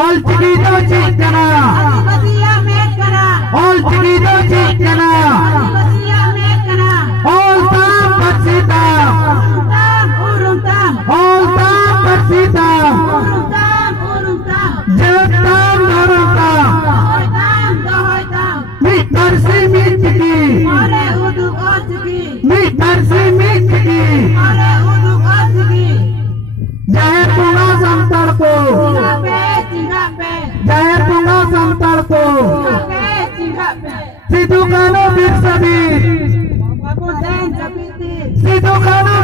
All chiquito chicana. All chiquito chicana. All tam persita. All tam persita. Jantam dharutam. Mitar si mitki. Mitar si mitki. Jaya Punga Santarko. Jaya Punga Santarko. Sidhu Kano Bir Sabir. Sidhu Kano